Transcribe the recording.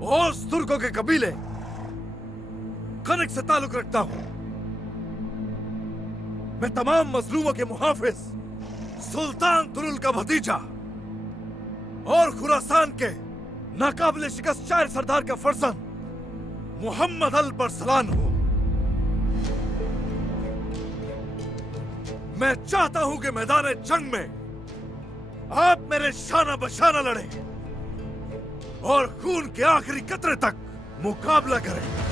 ओस तुर्कों के कबीले कनक से ताल्लुक रखता हूं। मैं तमाम मजलूमों के मुहाफिज सुल्तान तुरुल का भतीजा और खुरासान के नाकाबिले शिकस्त शायर सरदार का फर्जंद मोहम्मद अल बरसलान हूं। मैं चाहता हूं कि मैदान जंग में आप मेरे शाना बशाना लड़े और खून के आखिरी कतरे तक मुकाबला करें।